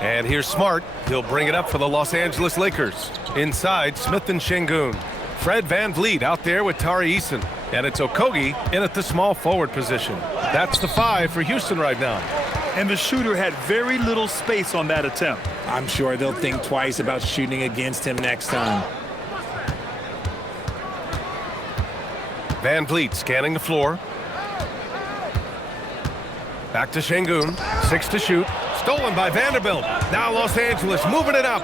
And here's Smart. He'll bring it up for the Los Angeles Lakers. Inside, Smith and Şengün. Fred VanVleet out there with Tari Eason. And it's Okogie in at the small forward position. That's the 5 for Houston right now. And the shooter had very little space on that attempt. I'm sure they'll think twice about shooting against him next time. VanVleet scanning the floor. Back to Şengün. 6 to shoot. Stolen by Vanderbilt. Now Los Angeles moving it up.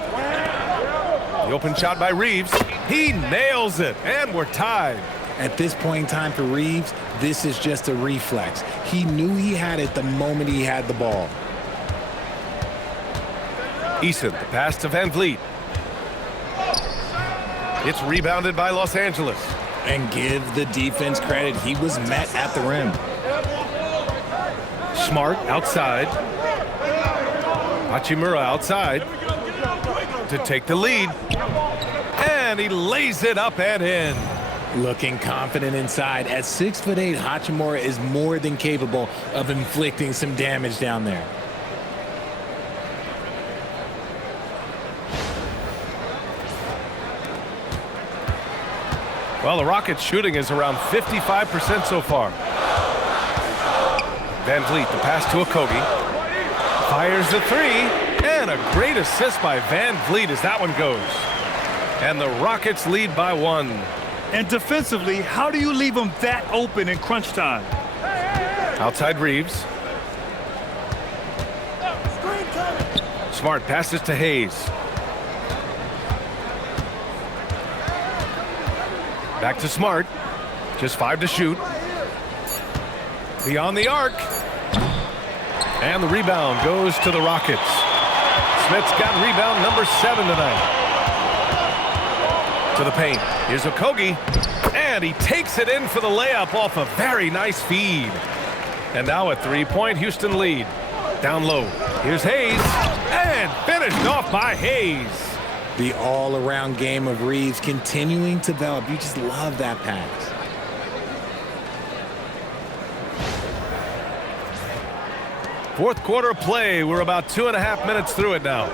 The open shot by Reeves. He nails it, and we're tied. At this point in time for Reeves, this is just a reflex. He knew he had it the moment he had the ball. Eason, the pass to VanVleet. It's rebounded by Los Angeles. And give the defense credit, he was met at the rim. Smart outside. Hachimura outside to take the lead. And he lays it up and in. Looking confident inside. At 6'8", Hachimura is more than capable of inflicting some damage down there. Well, the Rockets' shooting is around 55% so far. VanVleet, the pass to Okogie. Fires the 3, and a great assist by VanVleet as that one goes. And the Rockets lead by 1. And defensively, how do you leave them that open in crunch time? Outside Reeves. Smart passes to Hayes. Back to Smart. Just 5 to shoot. Beyond the arc. And the rebound goes to the Rockets. Smith's got rebound number 7 tonight. To the paint. Here's Okogie. And he takes it in for the layup off a very nice feed. And now a 3-point Houston lead. Down low. Here's Hayes. And finished off by Hayes. The all-around game of Reeves continuing to develop. You just love that pass. Fourth quarter play. We're about 2.5 minutes through it now.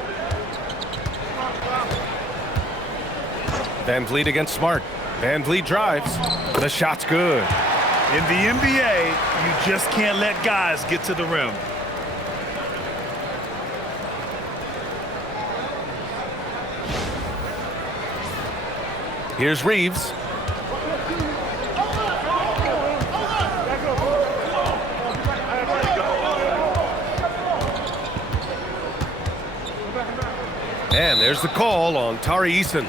VanVleet against Smart. VanVleet drives. The shot's good. In the NBA, you just can't let guys get to the rim. Here's Reeves. And there's the call on Tari Eason.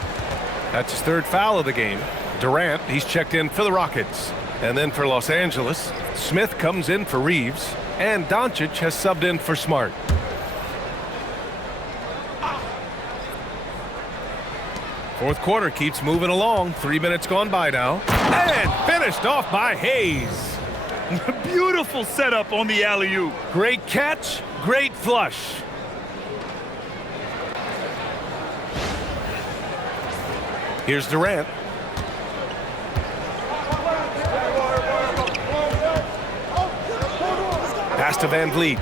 That's his 3rd foul of the game. Durant, he's checked in for the Rockets. And then for Los Angeles, Smith comes in for Reeves. And Doncic has subbed in for Smart. Fourth quarter keeps moving along. 3 minutes gone by now. And finished off by Hayes. Beautiful setup on the alley-oop. Great catch, great flush. Here's Durant. Pass to VanVleet.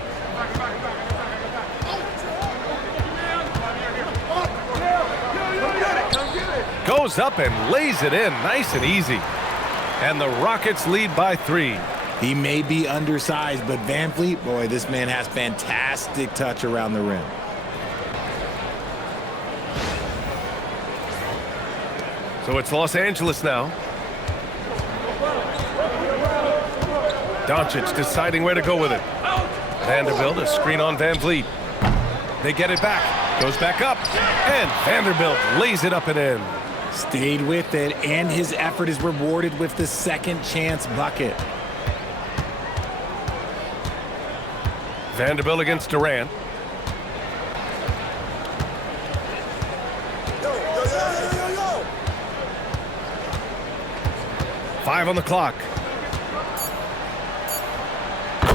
Goes up and lays it in nice and easy. And the Rockets lead by 3. He may be undersized, but VanVleet, boy, this man has fantastic touch around the rim. So it's Los Angeles now. Doncic deciding where to go with it. Vanderbilt, a screen on VanVleet. They get it back. Goes back up. And Vanderbilt lays it up and in. Stayed with it, and his effort is rewarded with the second chance bucket. Vanderbilt against Durant. Five on the clock.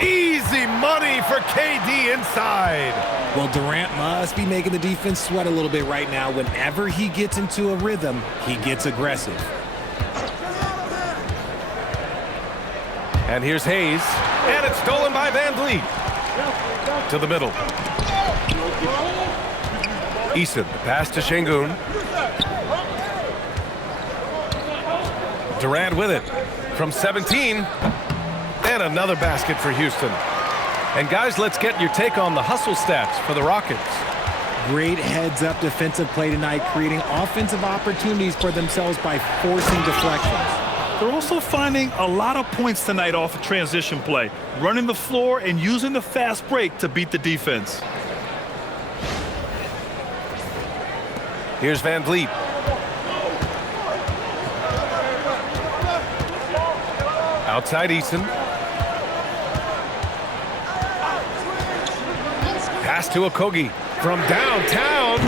Easy money for KD inside. Well, Durant must be making the defense sweat a little bit right now. Whenever he gets into a rhythm, he gets aggressive. And here's Hayes. And it's stolen by VanVleet. To the middle. Eason, the pass to Şengün. Durant with it from 17. And another basket for Houston. And guys, let's get your take on the hustle stats for the Rockets. Great heads-up defensive play tonight, creating offensive opportunities for themselves by forcing deflections. They're also finding a lot of points tonight off of transition play, running the floor and using the fast break to beat the defense. Here's Van Vliet. Outside Eason. Pass to Okogie from downtown.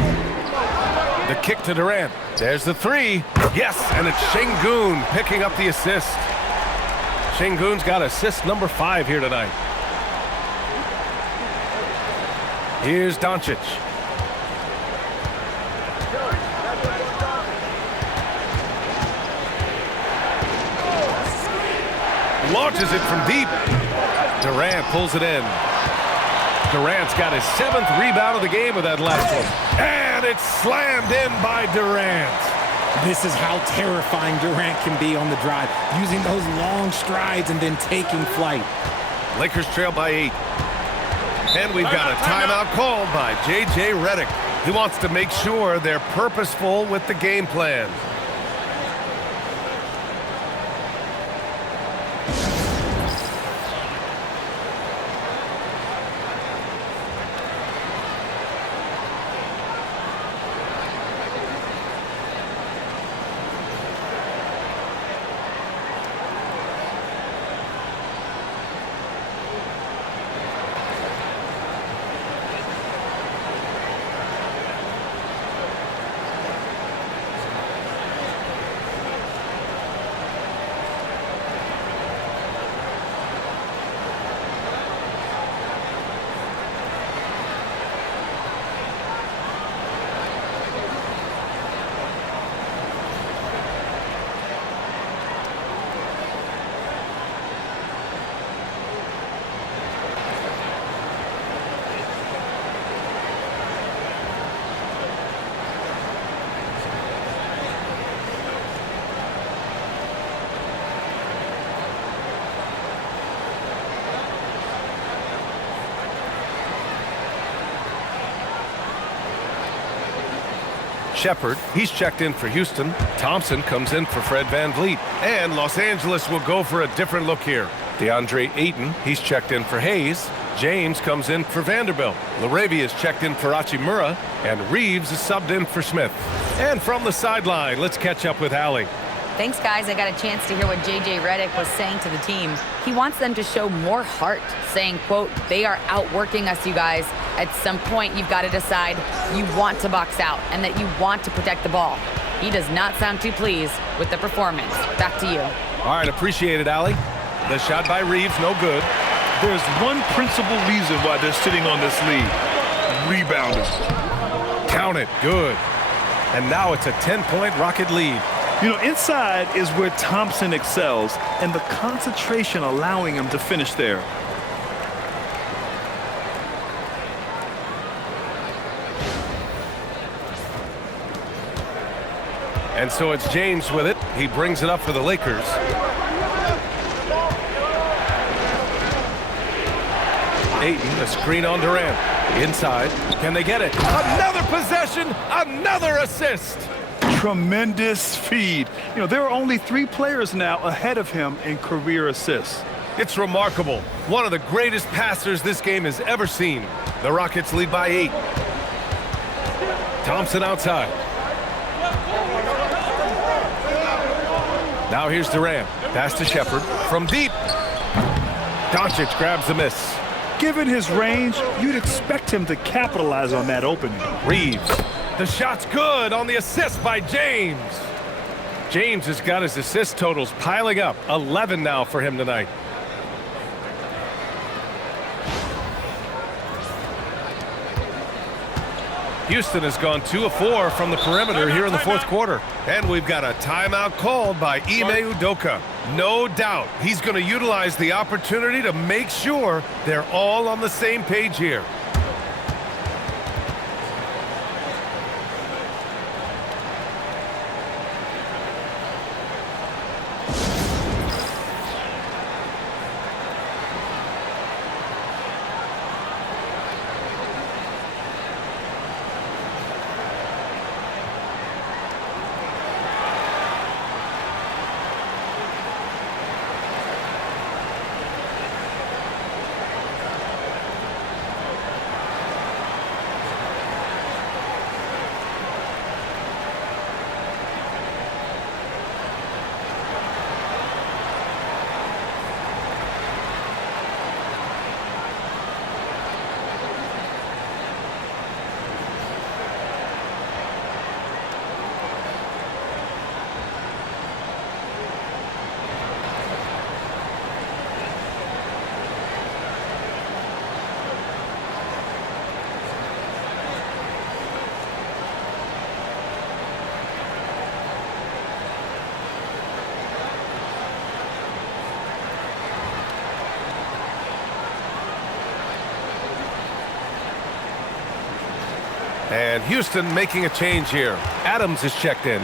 The kick to Durant. There's the three. Yes, and it's Şengün picking up the assist. Şengün's got assist number 5 here tonight. Here's Doncic. Launches it from deep. Durant pulls it in. Durant's got his 7th rebound of the game with that last one. And it's slammed in by Durant. This is how terrifying Durant can be on the drive, using those long strides and then taking flight. Lakers trail by 8. And we've got a timeout called by J.J. Redick. He wants to make sure they're purposeful with the game plan. Shepherd, he's checked in for Houston. Thompson comes in for Fred Van Vliet. And Los Angeles will go for a different look here. DeAndre Ayton, he's checked in for Hayes. James comes in for Vanderbilt. LaRavia's checked in for Hachimura. And Reeves is subbed in for Smith. And from the sideline, let's catch up with Allie. Thanks, guys. I got a chance to hear what J.J. Redick was saying to the team. He wants them to show more heart, saying, quote, they are outworking us, you guys. At some point, you've got to decide you want to box out and that you want to protect the ball. He does not sound too pleased with the performance. Back to you. All right, appreciate it, Allie. The shot by Reeves, no good. There's one principal reason why they're sitting on this lead. Rebounding. Count it, good. And now it's a 10-point Rocket lead. You know, inside is where Thompson excels, and the concentration allowing him to finish there. And so it's James with it. He brings it up for the Lakers. Ayton, a screen on Durant. Inside. Can they get it? Another possession, another assist. Tremendous feed. You know, there are only 3 players now ahead of him in career assists. It's remarkable. One of the greatest passers this game has ever seen. The Rockets lead by 8. Thompson outside. Now here's Durant. Pass to Shepherd. From deep. Doncic grabs the miss. Given his range, you'd expect him to capitalize on that opening. Reeves. The shot's good on the assist by James. James has got his assist totals piling up. 11 now for him tonight. Houston has gone 2 of 4 from the perimeter here in the 4th quarter. And we've got a timeout called by Ime Udoka. No doubt he's going to utilize the opportunity to make sure they're all on the same page here. And Houston making a change here. Adams is checked in.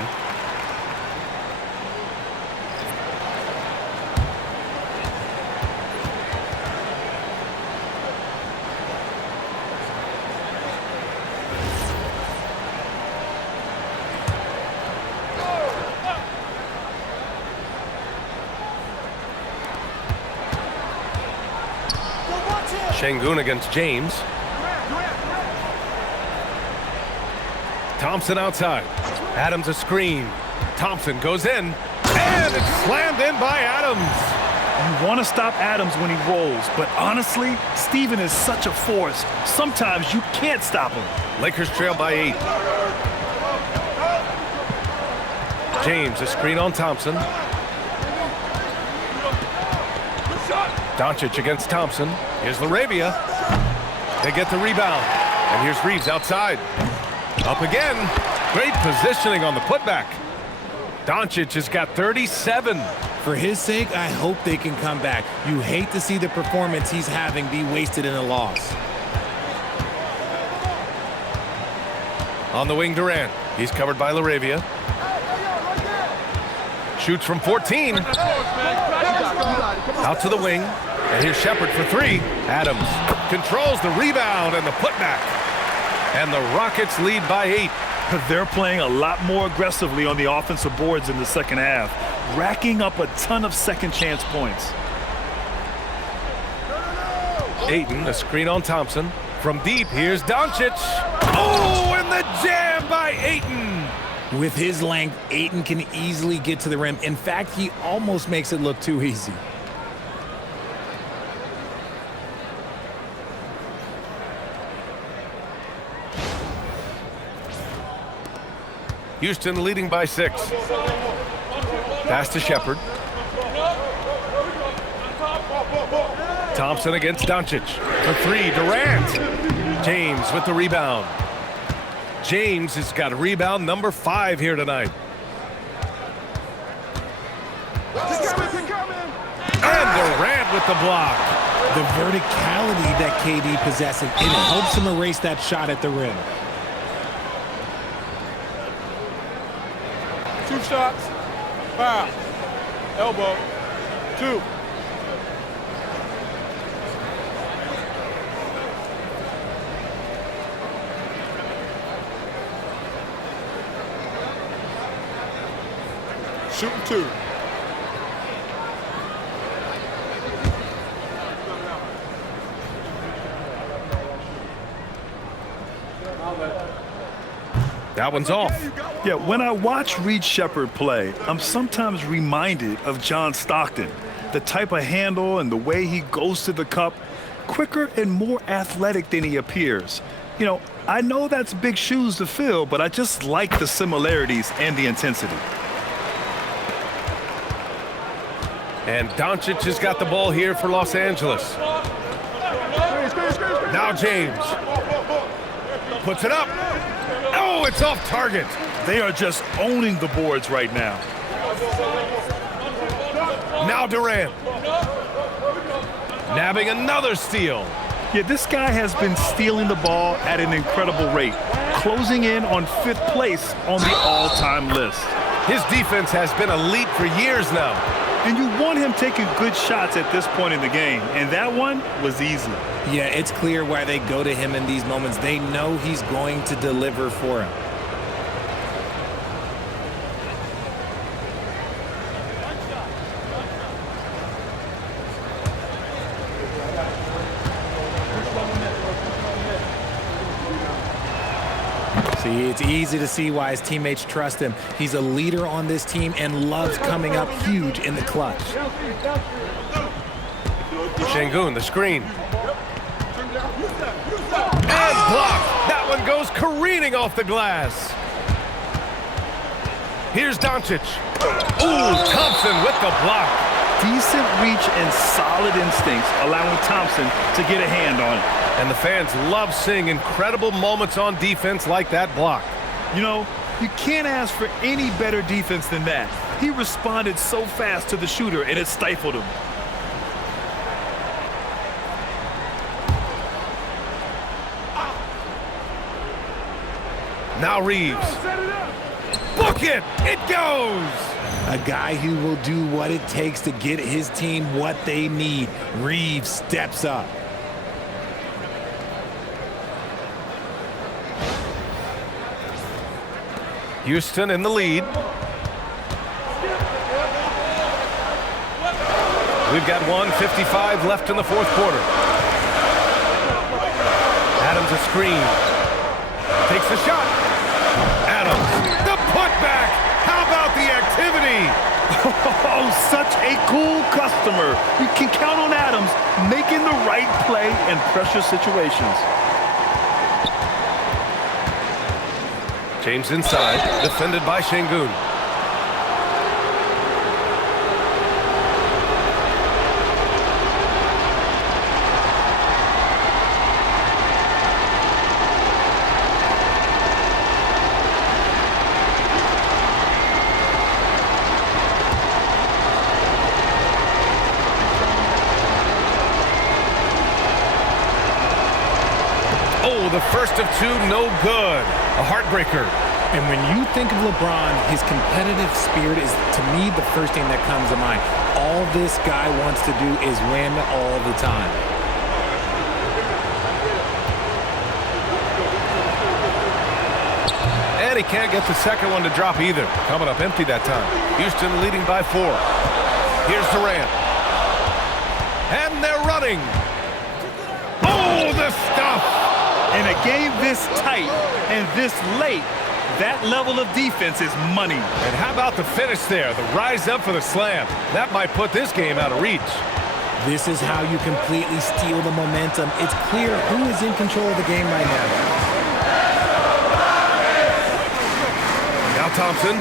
Şengün against James. Thompson outside. Adams a screen. Thompson goes in. And it's slammed in by Adams. You want to stop Adams when he rolls, but honestly, Steven is such a force. Sometimes you can't stop him. Lakers trail by 8. James a screen on Thompson. Doncic against Thompson. Here's Laravia. They get the rebound. And here's Reeves outside. Up again. Great positioning on the putback. Doncic has got 37. For his sake, I hope they can come back. You hate to see the performance he's having be wasted in a loss. On the wing, Durant. He's covered by Laravia. Shoots from 14. Out to the wing. And here's Shepherd for 3. Adams controls the rebound and the putback. And the Rockets lead by 8. They're playing a lot more aggressively on the offensive boards in the second half, racking up a ton of second chance points. Ayton, a screen on Thompson. From deep, here's Doncic. Oh, and the jam by Ayton. With his length, Ayton can easily get to the rim. In fact, he almost makes it look too easy. Houston leading by 6. Pass to Shepherd. Thompson against Doncic. For 3, Durant. James with the rebound. James has got rebound number 5 here tonight. And Durant with the block. The verticality that KD possesses, it helps him erase that shot at the rim. 2 shots, foul, elbow, 2. Shooting 2. That one's off. Yeah, when I watch Reed Shepherd play, I'm sometimes reminded of John Stockton. The type of handle and the way he goes to the cup, quicker and more athletic than he appears. You know, I know that's big shoes to fill, but I just like the similarities and the intensity. And Doncic has got the ball here for Los Angeles. Now James. Puts it up. Oh, it's off target. They are just owning the boards right now. Now Durant. Nabbing another steal. Yeah, this guy has been stealing the ball at an incredible rate, closing in on 5th place on the all-time list. His defense has been elite for years now. And you want him taking good shots at this point in the game, and that one was easy. Yeah, it's clear why they go to him in these moments. They know he's going to deliver for them. See, it's easy to see why his teammates trust him. He's a leader on this team and loves coming up huge in the clutch. Şengün, the screen. And blocked. That one goes careening off the glass. Here's Doncic. Ooh, Thompson with the block. Decent reach and solid instincts, allowing Thompson to get a hand on it. And the fans love seeing incredible moments on defense like that block. You know, you can't ask for any better defense than that. He responded so fast to the shooter, and it stifled him. Now Reeves. Book it! It goes! A guy who will do what it takes to get his team what they need. Reeves steps up. Houston in the lead. We've got 1:55 left in the fourth quarter. Adams a screen. Takes the shot. Adams, the putback. How about the activity? Oh, such a cool customer. You can count on Adams making the right play in pressure situations. James inside, defended by Şengün. Oh, the first of two, no good. A heartbreaker. And when you think of LeBron, his competitive spirit is, to me, the first thing that comes to mind. All this guy wants to do is win all the time. And he can't get the second one to drop either. Coming up empty that time. Houston leading by 4. Here's Durant. And they're running. Oh, the stuff! In a game this tight and this late, that level of defense is money. And how about the finish there? The rise up for the slam. That might put this game out of reach. This is how you completely steal the momentum. It's clear who is in control of the game right now. Now Thompson.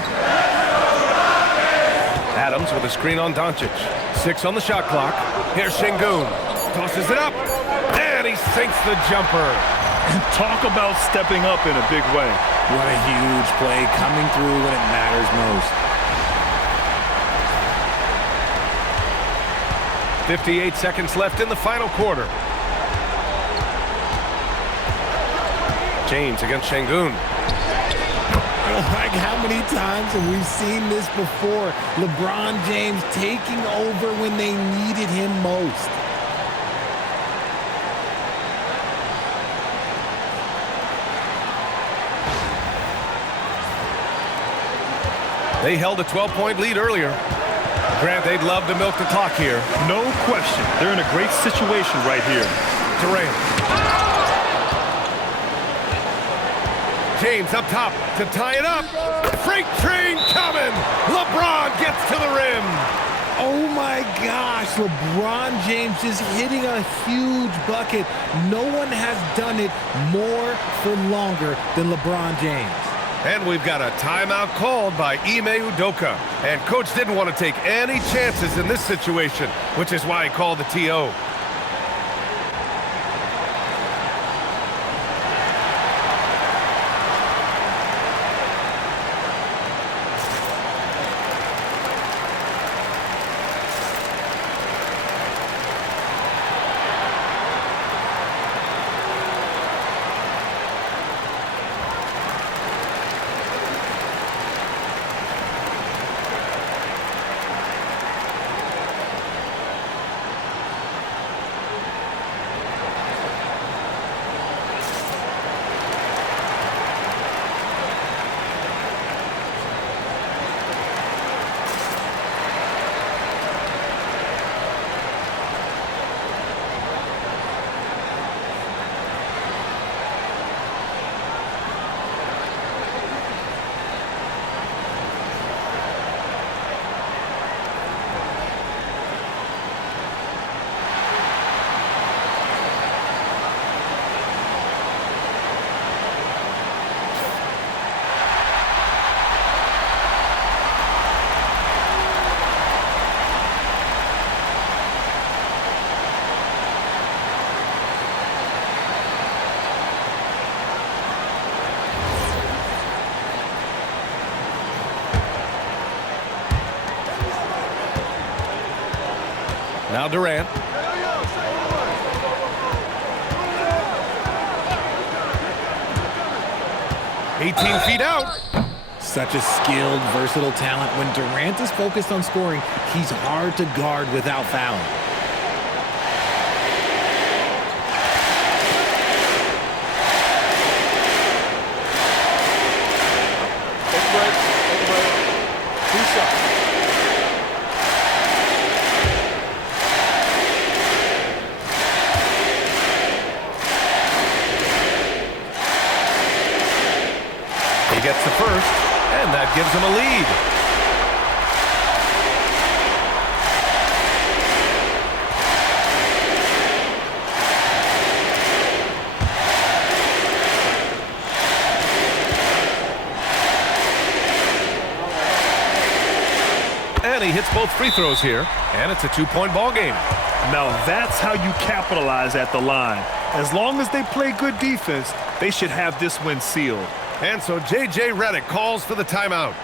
Adams with a screen on Doncic. 6 on the shot clock. Here's Şengün. Tosses it up. And he sinks the jumper. Talk about stepping up in a big way. What a huge play, coming through when it matters most. 58 seconds left in the final quarter. James against Şengün. Like, how many times have we seen this before? LeBron James taking over when they needed him most. They held a 12-point lead earlier. Grant, they'd love to milk the clock here. No question. They're in a great situation right here. Durant. James up top to tie it up. Freight train coming. LeBron gets to the rim. Oh my gosh, LeBron James is hitting a huge bucket. No one has done it more for longer than LeBron James. And we've got a timeout called by Ime Udoka. And coach didn't want to take any chances in this situation, which is why he called the TO. Now Durant. 18 feet out. Such a skilled, versatile talent. When Durant is focused on scoring, he's hard to guard without fouling. He gets the first, and that gives him a lead. And he hits both free throws here, and it's a two-point ball game. Now that's how you capitalize at the line. As long as they play good defense, they should have this win sealed. And so J.J. Redick calls for the timeout.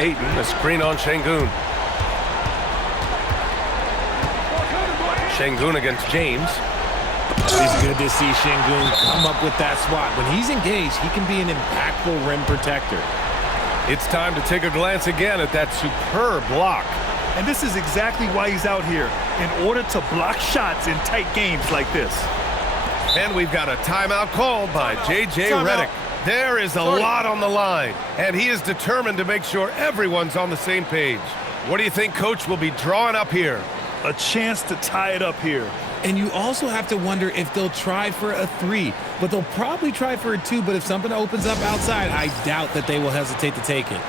Ayton, a screen on Şengün. Şengün against James. It's good to see Şengün come up with that swat. When he's engaged, he can be an impactful rim protector. It's time to take a glance again at that superb block. And this is exactly why he's out here, in order to block shots in tight games like this. And we've got a timeout called by J.J. Redick. There is a lot on the line, and he is determined to make sure everyone's on the same page. What do you think Coach will be drawing up here? A chance to tie it up here. And you also have to wonder if they'll try for a three, but they'll probably try for a two. But if something opens up outside, I doubt that they will hesitate to take it.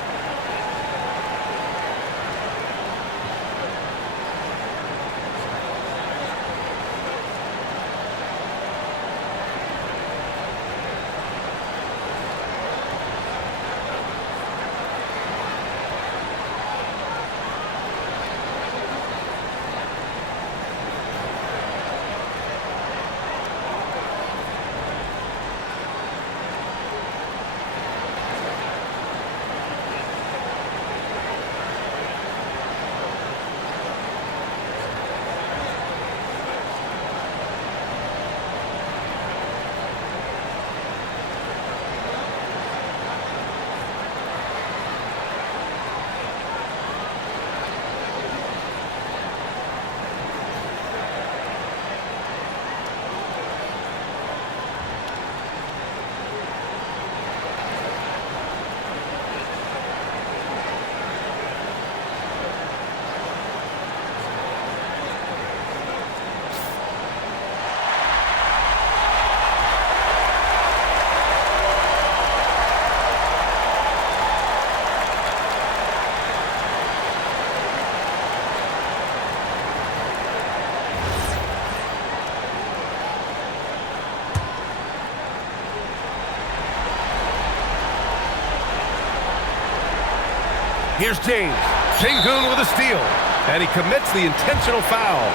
Here's James. Şengün with a steal. And he commits the intentional foul.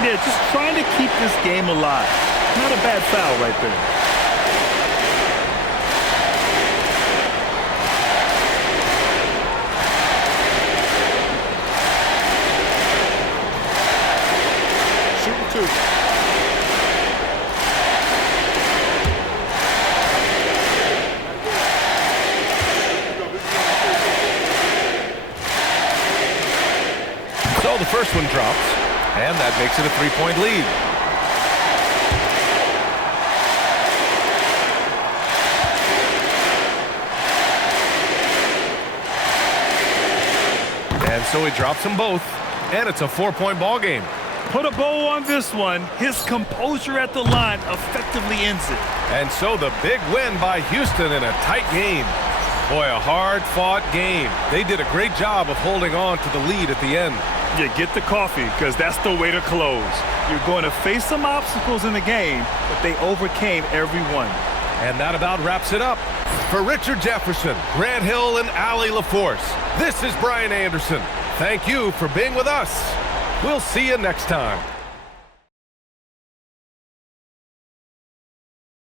Yeah, just trying to keep this game alive. Not a bad foul right there. Shooting two. So the first one drops, and that makes it a three-point lead. so he drops them both, and it's a 4-point ball game. Put a bow on this one. His composure at the line effectively ends it. And so the big win by Houston in a tight game. Boy, a hard-fought game. They did a great job of holding on to the lead at the end. Yeah, get the coffee, because that's the way to close. You're going to face some obstacles in the game, but they overcame every one. And that about wraps it up. For Richard Jefferson, Grant Hill, and Allie LaForce, this is Brian Anderson. Thank you for being with us. We'll see you next time.